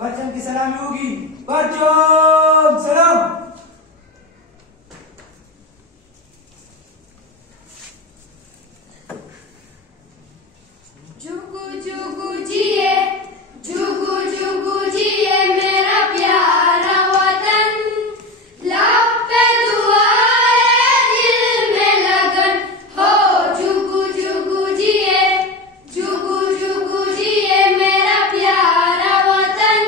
बच्चन की सलामी होगी। बच्चों सलाम। जुगु जुगु जिए, जुगु जुगु जिए मेरा प्यारा वतन। लब पे दुआएं, दिल में लगन हो। जुगु जुगु जिए, जुगु जुगु जिए मेरा प्यारा वतन।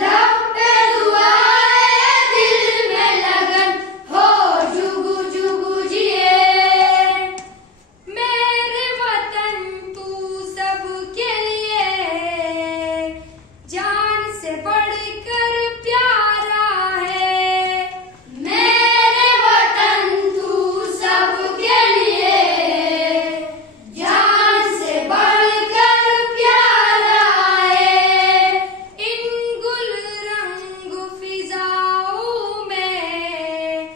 लब पे दुआएं, दिल में लगन हो। जुगु जुगु जिए मेरे वतन, तू सबके लिए जान से बढ़कर प्यारा है। मेरे वतन, तू सबके लिए जान से बढ़कर प्यारा है। इन गुल रंग फिजाओं में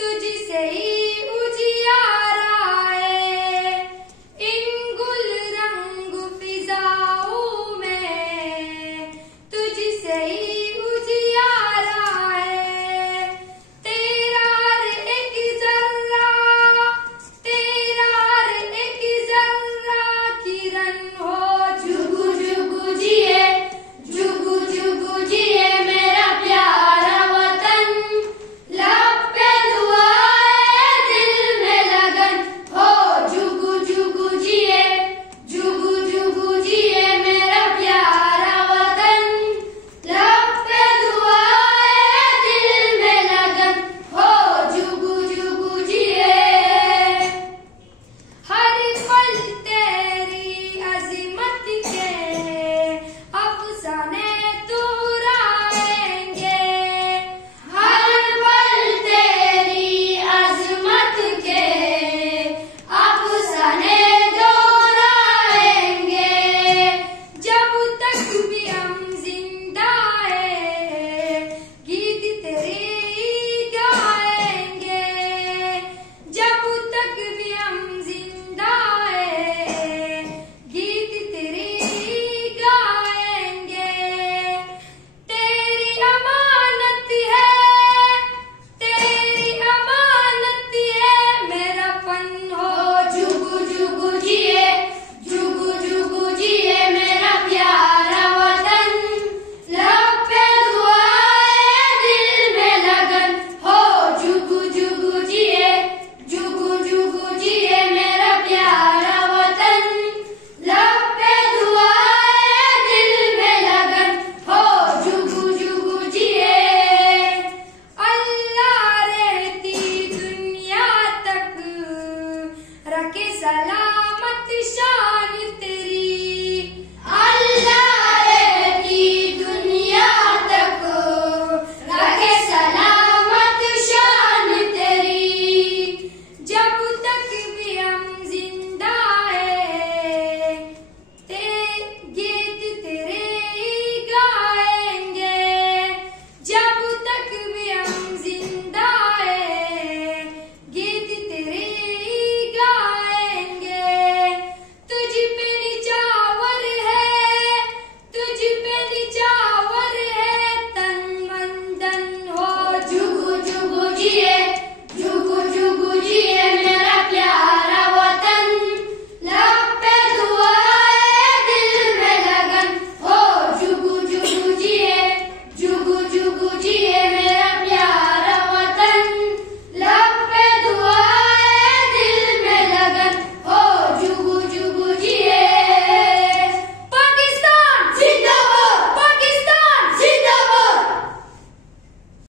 तुझसे ही उजियारा है। इन गुल रंग फिजाओं में तुझसे ही उजियारा है। तेरा हर एक जर्रा, तेरा हर एक जर्रा किरण हो। जुगु जुगु जिए, जुगु जुगु जिए मेरा प्यारा वतन। लब पे दुआएं, दिल में लगन हो। जुगु जुगु जिए, जुगु जुगु जिए मेरा प्यारा वतन। लब पे दुआएं, दिल में लगन हो। जुगु जुगु जिए हर पल तेरी अज़ीमत के अफ़साने